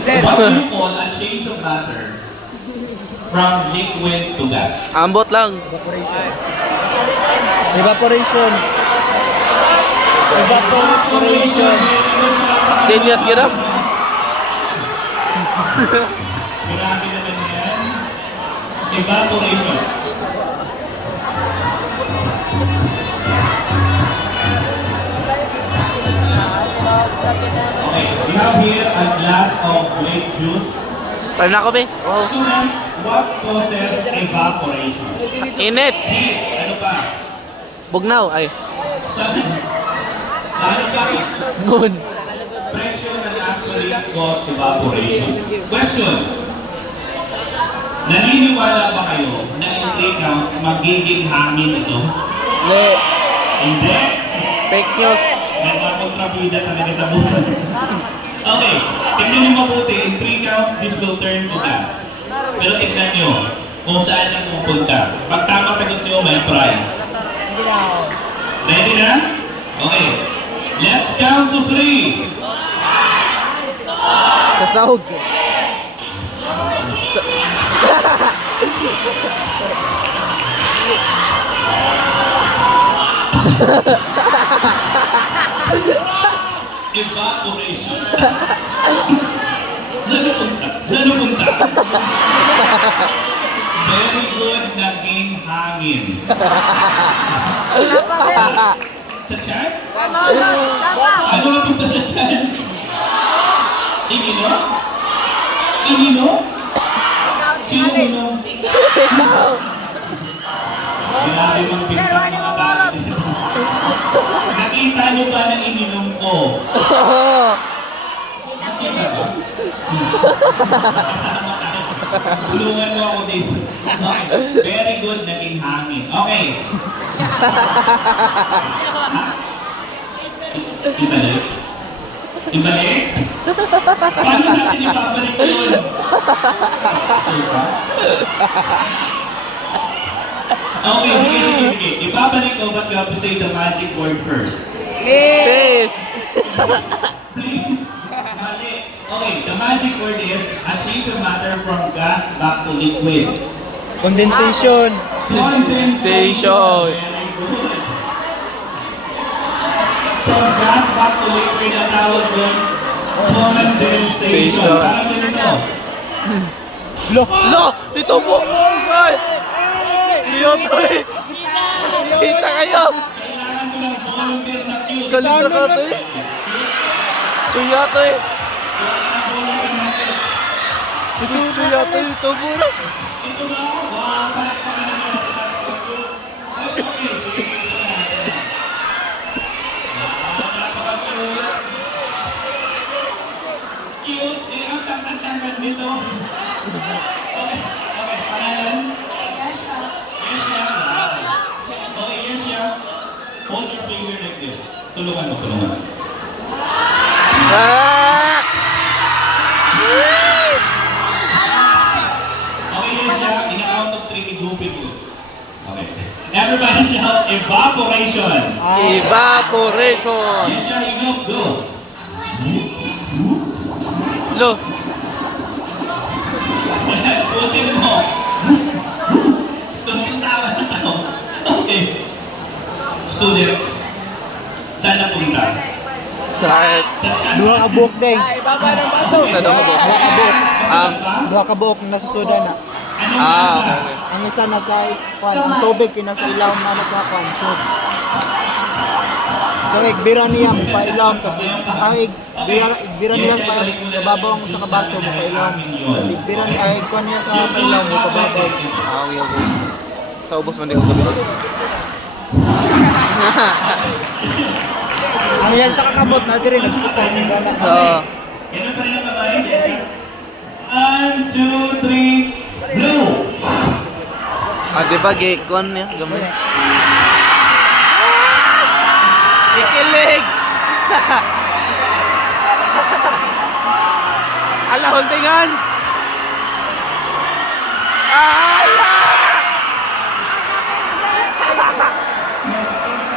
What do you call a change of matter from liquid to gas? Ambot lang. Evaporation. Evaporation. Genius yun ah. Grabe naman yan. Evaporation. Okay, we have here a glass of grape juice. Time na ako, be. Wow. Students, what causes evaporation? Init. Heat. Ano pa? Bugnaw. Ay. Sun. Ano pa? Moon. Pressure can actually cause evaporation. Question. Naniniwala ba kayo na in 3 counts magiging hangin ito? Le. Hindi. Fake news. Nagmakontrabida talaga sa buhay. Okay, tignan niyo mabuti. In 3 counts, this will turn to gas. Pero tignan niyo kung saan na pupunta. Pag tama sagot niyo, may prize. Ready na? Okay. Let's count to 3. Sa sahog. Evaporation. Saan punta? Saan punta? Very good, naging hangin. Sa tiyan? Ano napunta sa tiyan? Inino? Inino? Sino uno? Grabe mang bintang mga tao dito. Nakita niyo ba na ininom ko? Nakita ba? Kasama tayo. Tulungan mo ako dito. Okay. Very good, naging hangin. Okay. Ibalik? Ibalik? Paano natin ibabalik yun? Suka? Okay, sige. Ibabalik ko, but you have to say the magic word first. Please. Please. Mali. Okay, the magic word is a change of matter from gas back to liquid. Condensation. Condensation. Very good. From gas back to liquid, ang tawag doon, condensation. Parang ganito. Lo! Dito po! Ay! Iyo to eh! Kita kayo! Kailangan ko ng volunteer na cute. Galing na ka to eh! Chuya to eh! Ito chuya to eh! Ito po na! Ito na, wow, palakpakan naman natin ang cute. Okay, sige, ito na. Napaka-cute. Cute, eh, ang tangkad-tangkad nito. Okay, pangalan? Yesha. Wow. Okay, Yesha. Hold your finger like this. Tulungan mo. Ah! Okay, Yesha. In a count of 3, igupin mo. Okay. Everybody shout, evaporation. Evaporation! Yesha, igup, go. Lo! Pusin mo. Tawa na tao. Okay. Students, saan napunta? Sa... Duha ka buok ding. Sa daw mo. Duha ka buok na nasusudan na. Anong nasa? Okay. Ang isa nasa kwan, ang tubig kinasa ilaw na nasa kwan. So, bira niya pa ilaw kasi bira niya pa kababaw sa kabaso mo pa ilaw. Kasi bira niya ay kwan niya sa ilaw mo kababaw. Okay. Sa ubos man din ko gabi. Ang yan sa kakabot na diri nagputan ni gana. Oo. Yan pa rin ang kamay, Jessica. 1, 2, 3, blue! Ah, di ba gay-con niya? Gamay. Ikilig! Ala, huntingan! Ala!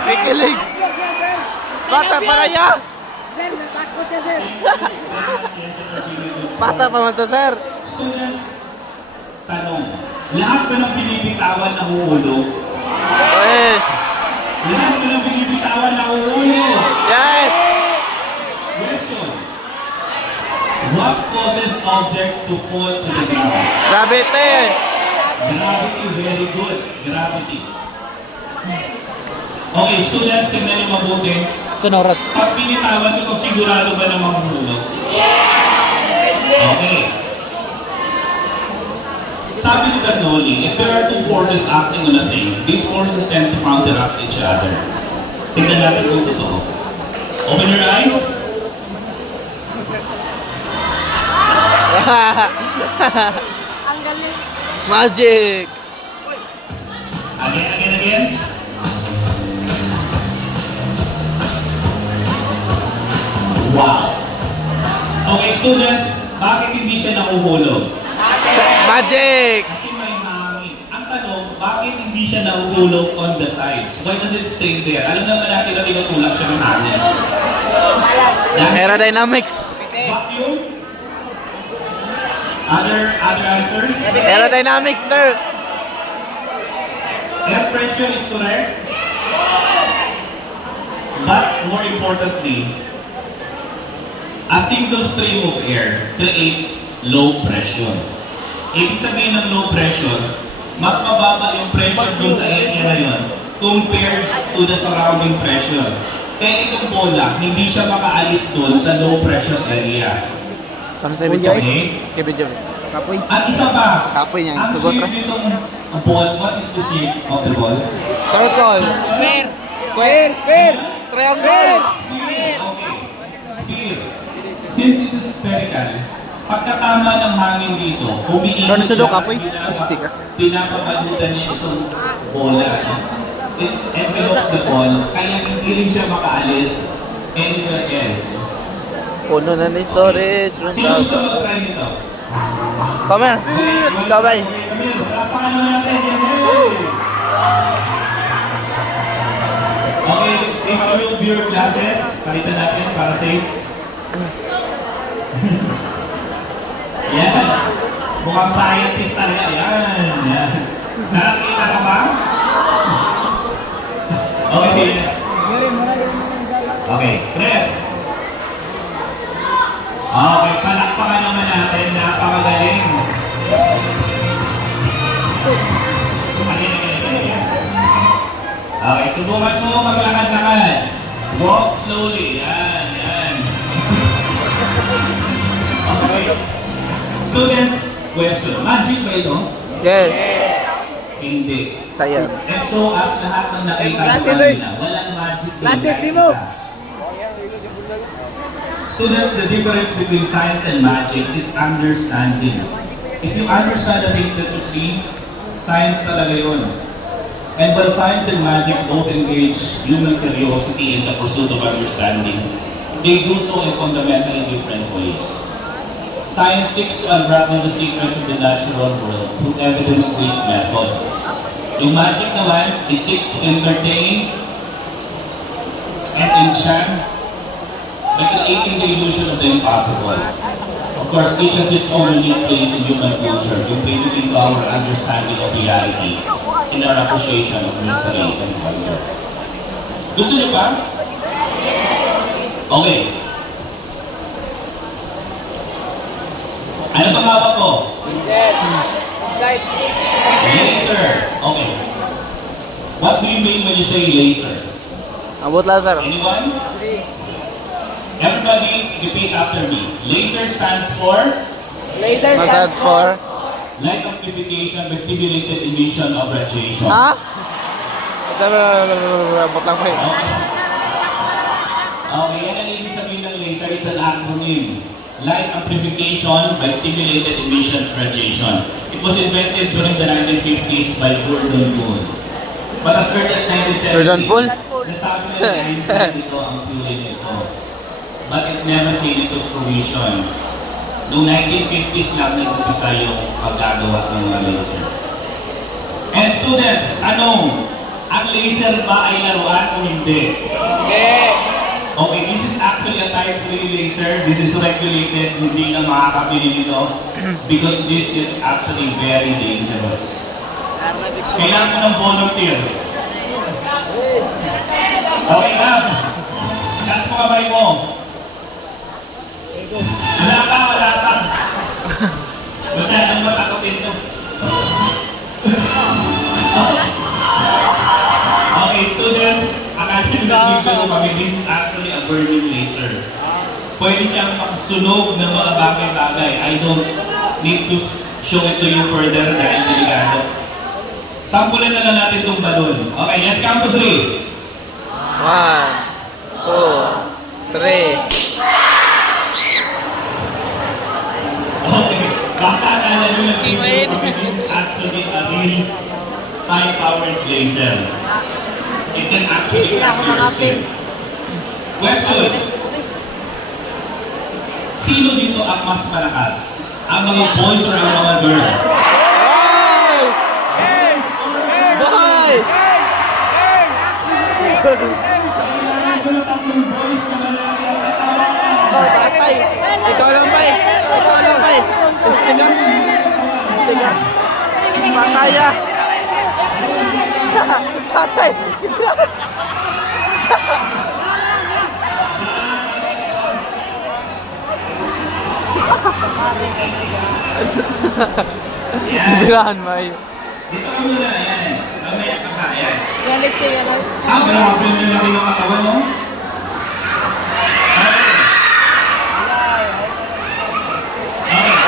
Ikilig! Bata para ya! Bata pa man to, sir. Students, tanong. Lahat ba ng binibitawan nahuhulog? Yes. Lahat ba ng binibitawan nahuhulog? Yes. Question. What causes objects to fall to the ground? Gravity. Gravity, very good. Gravity. Okay, students, tingnan niyo mabuti. Ito na oras. Pag binitawan ito, sigurado ba na mahuhulog? Okay. Sabi ni Bernoulli, if there are two forces acting on a thing, these forces tend to counteract each other. Tingnan natin kung totoo. Open your eyes. Ang galing. Magic. Again. Wow. Okay, students, bakit hindi siya nahuhulog? Magic. Kasi may hangin. Ang tanong, bakit hindi siya nahuhulog on the sides? Why does it stay there? Alam naman natin na tinutulak siya ng hangin. Dahil Aerodynamics. vacuum? Other answers? Aerodynamics, sir. Air pressure is correct. But more importantly, a single stream of air creates low pressure. Ibig sabihin ng low pressure, mas mababa yung pressure dun sa area na yun compared to the surrounding pressure. Kaya itong bola, hindi siya makaalis dun sa low pressure area. Kami sa video. Okay? Kaya video. Kapoy. At isa pa, Kapoy niya, ang sugot shape ra. nitong ball, what is the shape of the ball? Circle. Square. Sphere. Triangle. Sphere. Okay. Sphere. Since it is spherical, pagkatama ng hangin dito, umiikot Ano sa siya, do, kapoy? Stick, ah. pinapapalutan niya itong bola. It envelopes the ball, kaya hindi rin siya makaalis anywhere else. Puno na ni storage. Sino gusto mag-try nito? Come on. Sabay. Palakpakan natin. Okay, please remove your glasses. Palitan natin para safe. Yan. Mukhang scientist talaga. Yan. Nakakita ka ba? Okay. Okay, press. Okay, palakpakan naman natin. Napakagaling. Okay, subukan mo maglakad-lakad. Walk slowly. Yan. Okay. Students, question. Magic ba ito? Yes. Hindi. Science. And so, as lahat ng nakita ko kanina, walang magic doon. Classes, kahit Timo. isa. Students, the difference between science and magic is understanding. If you understand the things that you see, science talaga yun. And while science and magic both engage human curiosity in the pursuit of understanding, they do so in fundamentally different ways. Science seeks to unravel the secrets of the natural world through evidence-based methods. Yung magic naman, it seeks to entertain and enchant by creating the illusion of the impossible. Of course, each has its own unique place in human culture, contributing to our understanding of reality and our appreciation of mystery and wonder. Gusto niyo pa? Okay. Ano pang hawak ko? Laser. Okay. What do you mean when you say laser? Abot lang, sir. Anyone? Everybody repeat after me. Laser stands for Stands for. light amplification by stimulated emission of radiation. Ha? Abot lang po eh. Okay, yan ang ibig sabihin ng laser. It's an acronym. Light amplification by stimulated emission of radiation. It was invented during the 1950s by Gordon Poole. But as early as 1970, Gordon Poole? nasabi na ni Einstein ito ang theory nito. But it never came into fruition. Noong 1950s lang nag-umpisa yung paggagawa ng mga laser. And students, ang laser ba ay laruan o hindi? Okay, this is actually actually a type 3 laser. This is regulated, hindi na makakabili nito because this is actually very dangerous. Kailangan mo ng volunteer. Okay, Gab. Taas mo kamay mo. Wala ka. Masyadong matakotin to. Okay, students, akala nyo nagbibiro kami, this is actually a burning laser. Pwede siyang magsunog ng mga bagay-bagay. I don't need to show it to you further dahil delikado. Sampulan na lang natin itong balon. Okay, let's count to 3. 1, 2, 3. Okay, baka akala nyo nagbibiro kami, this is actually a real high-powered laser. It can actually cut your skin. Question. Sino dito ang mas malakas? Ang mga boys or ang mga girls? Boys! Kailangan ko na tatlong boys na malaki ang katawan. Patay! Ikaw lang pa eh! Ikaw lang pa eh! Stick up! Patay ah! Patay! Yan. Birahan mo yun. Dito ka muna, yan. Mamaya ka pa, yan. Galit siya yan. Grabe na laki ng katawan, no?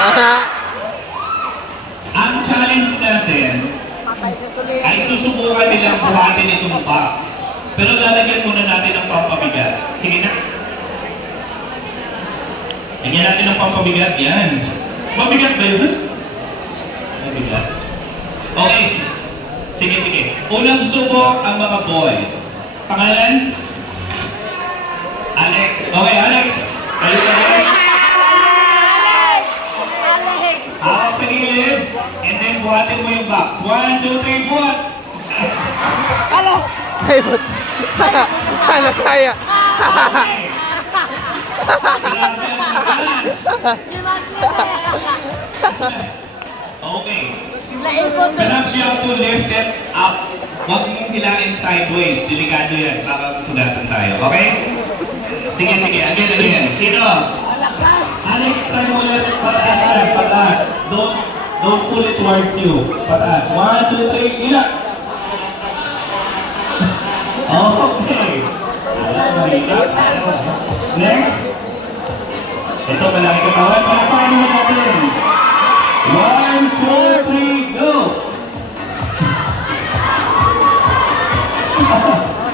Okay. Ang challenge natin ay susubukan nilang buhatin itong box. Pero lalagyan muna natin ng pampabigat. Sige na. Lagyan natin ng pampabigat. Yan. Mabigat ba yun? Mabigat. Okay. Sige. Unang susubok ang mga boys. Pangalan? Alex. Okay, Alex. Kayo ka ba? Hawak sa gilid. And then buhatin mo yung box. 1, 2, 3, buhat! Ay, but... Ano kaya? Okay. Perhaps you have to lift it up. Huwag mong hilain sideways. Delikado yan. Baka sugatan tayo. Okay? Sige. Again. Sino? Alex, try mo ulit. Pataas yan. Pataas. Don't pull it towards you. Pataas. 1, 2, 3. Hila. Okay. Next. Ito, malaki katawan. Palakpakan naman natin. 1, 2, 3, go!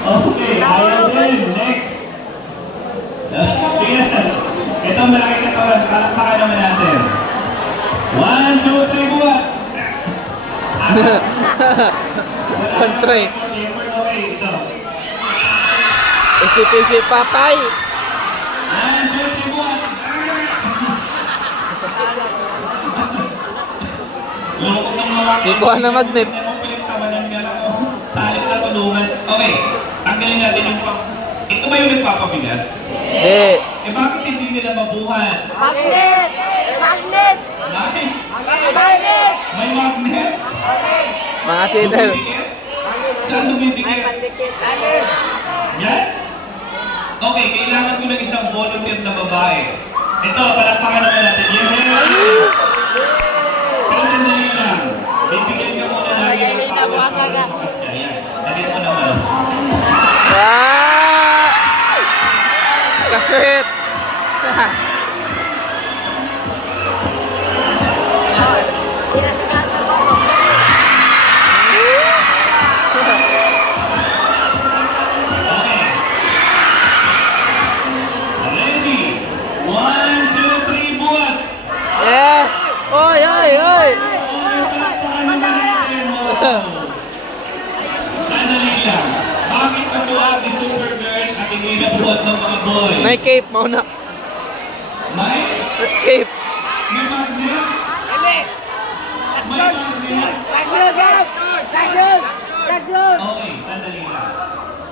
Okay, ayaw din. Next. Sige. Ito, malaki katawan. Palakpakan naman natin. 1, 2, 3, buhat! Kontray. Okay, ito. Isi-pisi patay. 1, 2, 3, buhat! Loko ng mga... Ikuha na magnet. Hindi mo pinagtawanan nga lang. Salit na tulungan. Okay, tanggalin natin yung pang... Ito ba yung nagpapabigat? Hindi. Eh bakit hindi nila mabuhat? Magnet! May may magnet? Mga cheater. Dumidikit? Saan dumidikit? Yan? Okay, kailangan ko ng isang volunteer na babae. Ito, palakpakan naman natin. Yes! Pero sandali lang. Bibigyan ka muna namin ng power para lumakas ka. Yan. Lagyan mo naman. Ah! Kaswit! Okay. Ready? 1, 2, 3, buhat! Yeah! Oy! Palakpakan naman natin. Wow. Sandali lang. Bakit ang buhat ni Supergirl at hindi na buhat ng mga boys? May cape, mauna. May? Cape. May magnet? May magnet? Okay, sandali lang.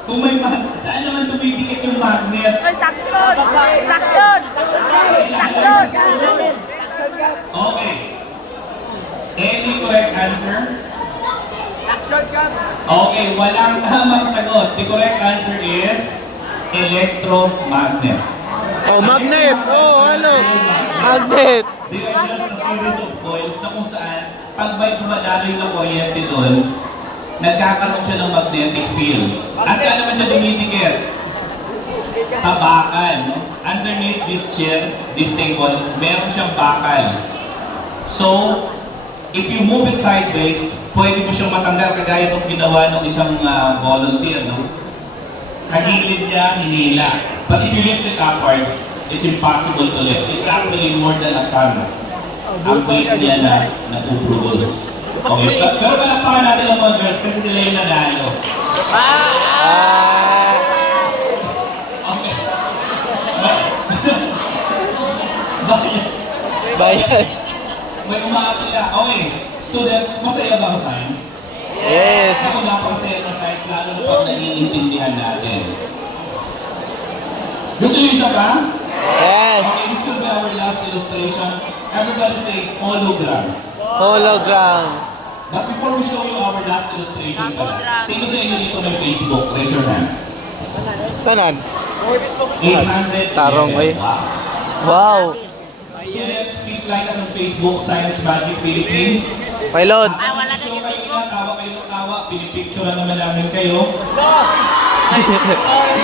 Kung may saan naman dumidikit yung magnet? Ay, sakso! Sakson! Okay. Any correct answer? Okay, walang tamang sagot. The correct answer is electromagnet. Oh, magnet! Oh, ano? Magnet! They are just a series of coils na kung saan pag may dumadaloy na kuryente doon, nagkakaroon siya ng magnetic field. At saan naman siya dumidikit? Sa bakal. No? Underneath this chair, this table, meron siyang bakal. So, if you move it sideways, pwede mo siyang matanggal kagaya ng ginawa ng isang volunteer. No? Sa gilid niya, hinila. But if you lift it upwards, it's impossible to lift. It's actually more than a ton. Ang weight niya na napuproduce. Okay, pero palakpakan natin ang mga girls kasi sila yung nanalo. Okay. Bias. Bayan. May umaapila. Okay, students, masaya ba ang science? Yes. Ako napakasaya ng science lalo na pag naiintindihan natin. Gusto niyo siya ba? Yes. Okay, this will be our last illustration. Everybody say holograms. Holograms. But before we show you our last illustration pala, sino sa inyo dito may Facebook? Raise your hand. Kanan. 800. Tarong, eh. Wow. Wow. Students, please like us on Facebook, Science Magic Philippines. Pilot. Show kayo na, tawa kayo ng tawa, pinipicturean naman namin kayo.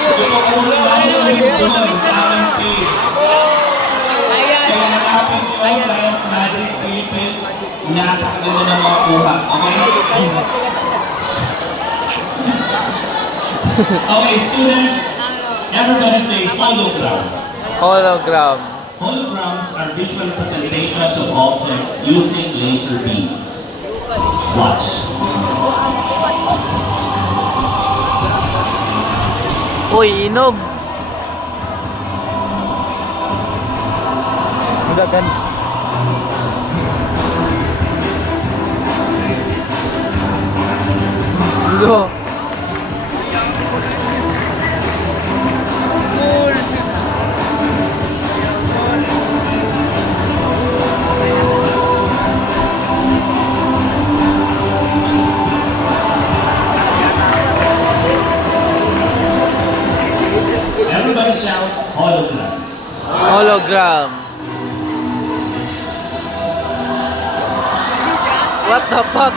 Ipo-post namin yung doon sa aming page. Kaya hanapin nyo Science Magic Philippines. Napakaganda ng mga kuha. Okay? Okay, students. Everybody say hologram. Hologram. Holograms are visual representations of objects using laser beams. Watch. Uy, inog. Dagan. Go. Everybody shout hologram. Hologram. What the fuck?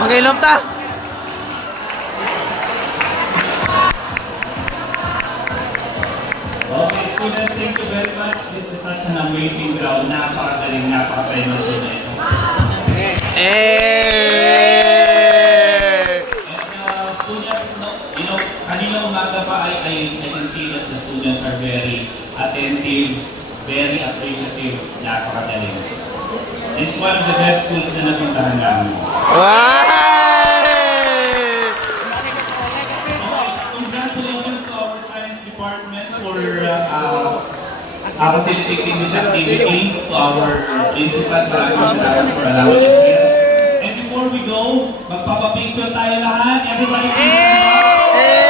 Mag-ilom ta? Okay, students, thank you very much. This is such an amazing crowd. Napakagaling, napakasaya na siya na ito. Eh! And students, no, you know, kanina umaga pa, I can see that the students are very attentive, very appreciative, napakagaling. This is one of the best schools na napuntahan namin. Wow! Congratulations to our science department for facilitating this activity, to our principal, maraming salamat for allowing us here. And before we go, magpapapicture tayo lahat. Everybody please stand up.